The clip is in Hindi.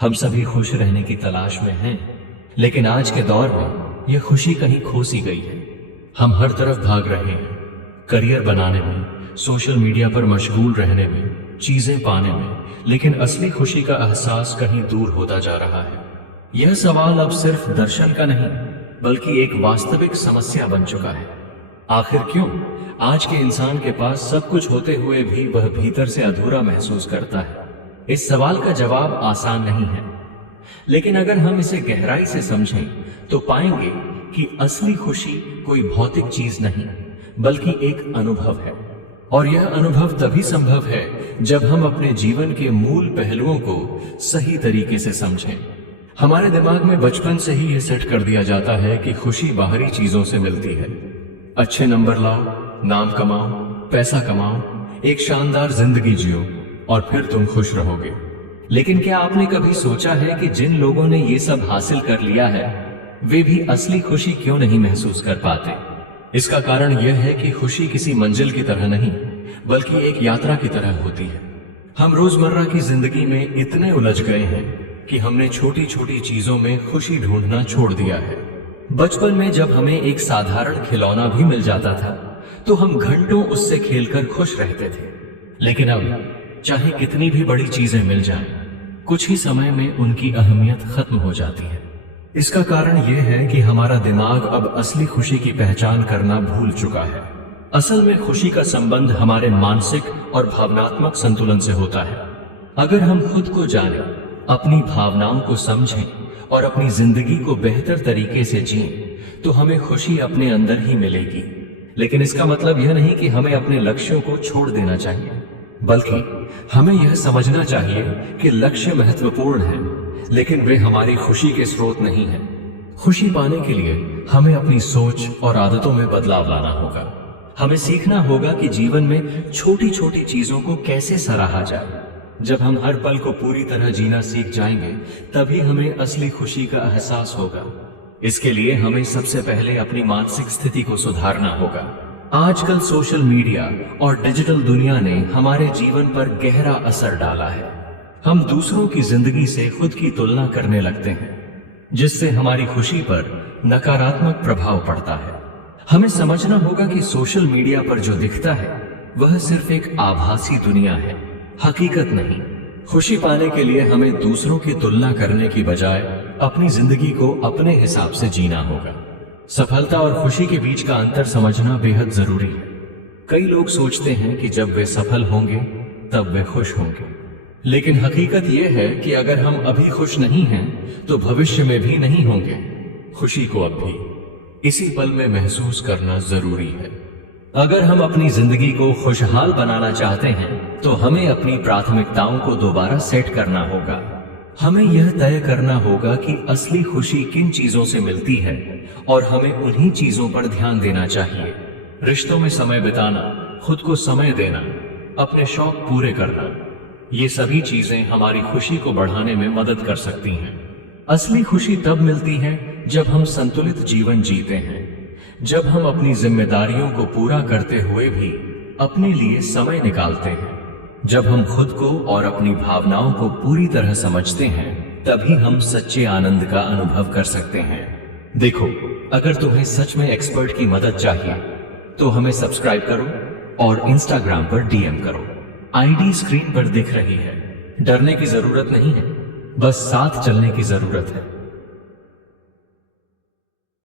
हम सभी खुश रहने की तलाश में हैं, लेकिन आज के दौर में यह खुशी कहीं खो सी गई है। हम हर तरफ भाग रहे हैं, करियर बनाने में, सोशल मीडिया पर मशगूल रहने में, चीजें पाने में, लेकिन असली खुशी का एहसास कहीं दूर होता जा रहा है। यह सवाल अब सिर्फ दर्शन का नहीं, बल्कि एक वास्तविक समस्या बन चुका है। आखिर क्यों आज के इंसान के पास सब कुछ होते हुए भी वह भीतर से अधूरा महसूस करता है? इस सवाल का जवाब आसान नहीं है, लेकिन अगर हम इसे गहराई से समझें तो पाएंगे कि असली खुशी कोई भौतिक चीज नहीं, बल्कि एक अनुभव है। और यह अनुभव तभी संभव है जब हम अपने जीवन के मूल पहलुओं को सही तरीके से समझें। हमारे दिमाग में बचपन से ही यह सेट कर दिया जाता है कि खुशी बाहरी चीजों से मिलती है। अच्छे नंबर लाओ, नाम कमाओ, पैसा कमाओ, एक शानदार जिंदगी जियो और फिर तुम खुश रहोगे। लेकिन क्या आपने कभी सोचा है कि जिन लोगों ने ये सब हासिल कर लिया है, वे भी असली खुशी क्यों नहीं महसूस कर पाते? इसका कारण यह है कि खुशी किसी मंजिल की तरह नहीं, बल्कि एक यात्रा की तरह होती है। हम रोजमर्रा की जिंदगी में इतने उलझ गए हैं कि हमने छोटी छोटी चीजों में खुशी ढूंढना छोड़ दिया है। बचपन में जब हमें एक साधारण खिलौना भी मिल जाता था, तो हम घंटों उससे खेलकर खुश रहते थे। लेकिन अब चाहे कितनी भी बड़ी चीजें मिल जाएं, कुछ ही समय में उनकी अहमियत खत्म हो जाती है। इसका कारण यह है कि हमारा दिमाग अब असली खुशी की पहचान करना भूल चुका है। असल में खुशी का संबंध हमारे मानसिक और भावनात्मक संतुलन से होता है। अगर हम खुद को जानें, अपनी भावनाओं को समझें और अपनी जिंदगी को बेहतर तरीके से जिएं, तो हमें खुशी अपने अंदर ही मिलेगी। लेकिन इसका मतलब यह नहीं कि हमें अपने लक्ष्यों को छोड़ देना चाहिए, बल्कि हमें यह समझना चाहिए कि लक्ष्य महत्वपूर्ण है, लेकिन वे हमारी खुशी के स्रोत नहीं हैं। खुशी पाने के लिए हमें अपनी सोच और आदतों में बदलाव लाना होगा। हमें सीखना होगा कि जीवन में छोटी छोटी चीजों को कैसे सराहा जाए। जब हम हर पल को पूरी तरह जीना सीख जाएंगे, तभी हमें असली खुशी का एहसास होगा। इसके लिए हमें सबसे पहले अपनी मानसिक स्थिति को सुधारना होगा। आजकल सोशल मीडिया और डिजिटल दुनिया ने हमारे जीवन पर गहरा असर डाला है। हम दूसरों की जिंदगी से खुद की तुलना करने लगते हैं, जिससे हमारी खुशी पर नकारात्मक प्रभाव पड़ता है। हमें समझना होगा कि सोशल मीडिया पर जो दिखता है, वह सिर्फ एक आभासी दुनिया है, हकीकत नहीं। खुशी पाने के लिए हमें दूसरों की तुलना करने की बजाय अपनी जिंदगी को अपने हिसाब से जीना होगा। सफलता और खुशी के बीच का अंतर समझना बेहद जरूरी है। कई लोग सोचते हैं कि जब वे सफल होंगे तब वे खुश होंगे, लेकिन हकीकत यह है कि अगर हम अभी खुश नहीं हैं, तो भविष्य में भी नहीं होंगे। खुशी को अब भी इसी पल में महसूस करना जरूरी है। अगर हम अपनी जिंदगी को खुशहाल बनाना चाहते हैं, तो हमें अपनी प्राथमिकताओं को दोबारा सेट करना होगा। हमें यह तय करना होगा कि असली खुशी किन चीजों से मिलती है और हमें उन्हीं चीजों पर ध्यान देना चाहिए। रिश्तों में समय बिताना, खुद को समय देना, अपने शौक पूरे करना, ये सभी चीजें हमारी खुशी को बढ़ाने में मदद कर सकती हैं। असली खुशी तब मिलती है जब हम संतुलित जीवन जीते हैं, जब हम अपनी जिम्मेदारियों को पूरा करते हुए भी अपने लिए समय निकालते हैं, जब हम खुद को और अपनी भावनाओं को पूरी तरह समझते हैं, तभी हम सच्चे आनंद का अनुभव कर सकते हैं। देखो, अगर तुम्हें सच में एक्सपर्ट की मदद चाहिए, तो हमें सब्सक्राइब करो और इंस्टाग्राम पर डीएम करो। आईडी स्क्रीन पर दिख रही है। डरने की जरूरत नहीं है, बस साथ चलने की जरूरत है।